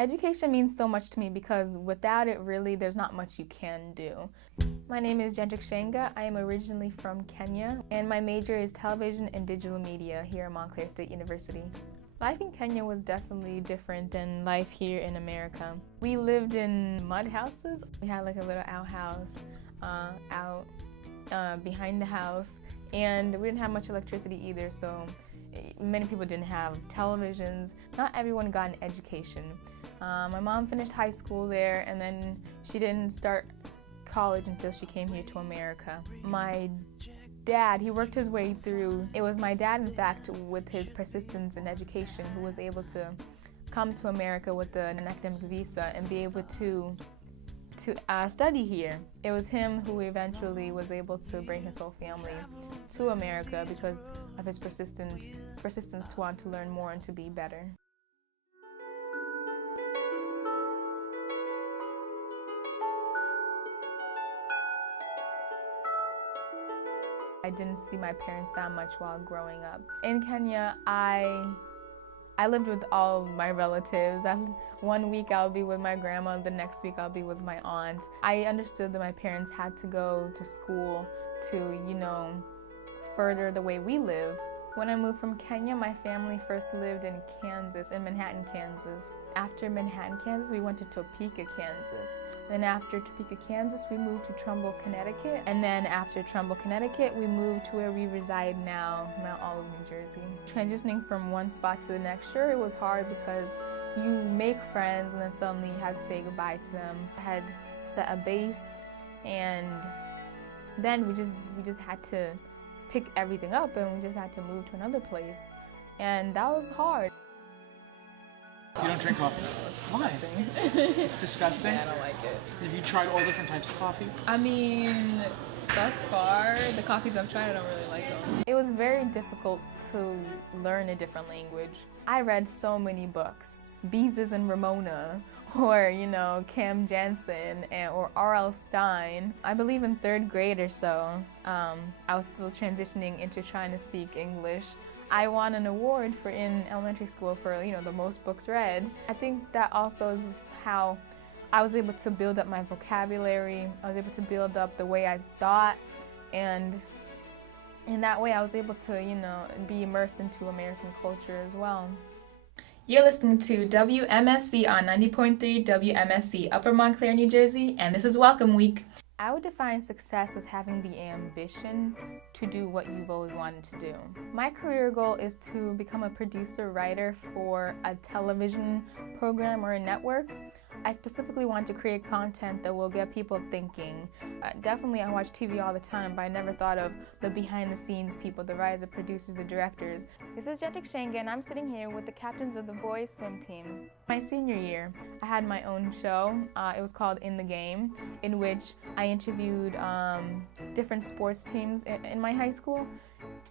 Education means so much to me because without it, really, there's not much you can do. My name is Jendrik Shenga. I am originally from Kenya, and my major is television and digital media here at Montclair State University. Life in Kenya was definitely different than life here in America. We lived in mud houses. We had like a little outhouse out behind the house, and we didn't have much electricity either, so many people didn't have televisions. Not everyone got an education. My mom finished high school there, and then she didn't start college until she came here to America. My dad, he worked his way through. It was my dad, in fact, with his persistence in education, who was able to come to America with an academic visa and be able to study here. It was him who eventually was able to bring his whole family to America because of his persistence to want to learn more and to be better. I didn't see my parents that much while growing up. In Kenya, I lived with all my relatives. One week I'll be with my grandma, the next week I'll be with my aunt. I understood that my parents had to go to school to, further the way we live. When I moved from Kenya, my family first lived in Kansas, in Manhattan, Kansas. After Manhattan, Kansas, we went to Topeka, Kansas. Then after Topeka, Kansas, we moved to Trumbull, Connecticut. And then after Trumbull, Connecticut, we moved to where we reside now, Mount Olive, New Jersey. Transitioning from one spot to the next, sure, it was hard because you make friends and then suddenly you have to say goodbye to them. I had set a base, and then we just had to pick everything up, and we just had to move to another place, and that was hard. You don't drink coffee? Why? It's disgusting? Yeah, I don't like it. Have you tried all different types of coffee? I mean, thus far, the coffees I've tried, I don't really like them. It was very difficult to learn a different language. I read so many books, Beezus and Ramona, or, Cam Jansen or R.L. Stein. I believe in third grade or so, I was still transitioning into trying to speak English. I won an award in elementary school for, the most books read. I think that also is how I was able to build up my vocabulary. I was able to build up the way I thought, and in that way I was able to, be immersed into American culture as well. You're listening to WMSC on 90.3 WMSC, Upper Montclair, New Jersey, and this is Welcome Week. I would define success as having the ambition to do what you've always wanted to do. My career goal is to become a producer-writer for a television program or a network. I specifically want to create content that will get people thinking. Definitely, I watch TV all the time, but I never thought of the behind-the-scenes people, the writers, the producers, the directors. This is Jendrik Shenga, and I'm sitting here with the captains of the boys' swim team. My senior year, I had my own show. It was called In the Game, in which I interviewed different sports teams in my high school,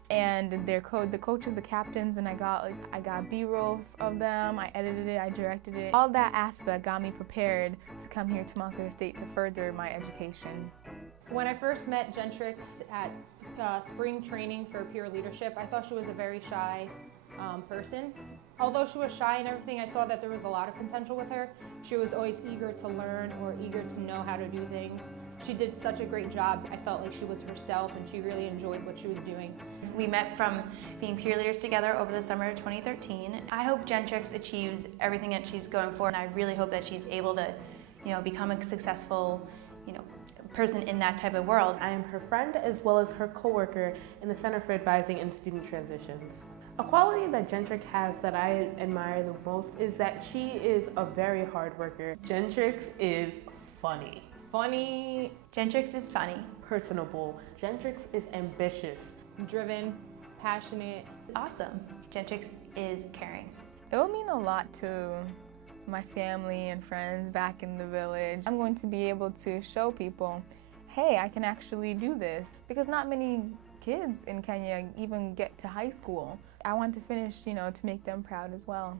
and the coaches, the captains, and I got B-roll of them. I edited it, I directed it. All that aspect got me prepared to come here to Montclair State to further my education. When I first met Jendrik at spring training for peer leadership, I thought she was a very shy person. Although she was shy and everything, I saw that there was a lot of potential with her. She was always eager to learn or eager to know how to do things. She did such a great job. I felt like she was herself and she really enjoyed what she was doing. We met from being peer leaders together over the summer of 2013. I hope Jendrik achieves everything that she's going for, and I really hope that she's able to, become a successful, person in that type of world. I am her friend as well as her coworker in the Center for Advising and Student Transitions. A quality that Jendrik has that I admire the most is that she is a very hard worker. Jendrik is funny. Jendrik is funny. Personable. Jendrik is ambitious. Driven, passionate. Awesome. Jendrik is caring. It will mean a lot to my family and friends back in the village. I'm going to be able to show people, hey, I can actually do this, because not many kids in Kenya even get to high school. I want to finish, to make them proud as well.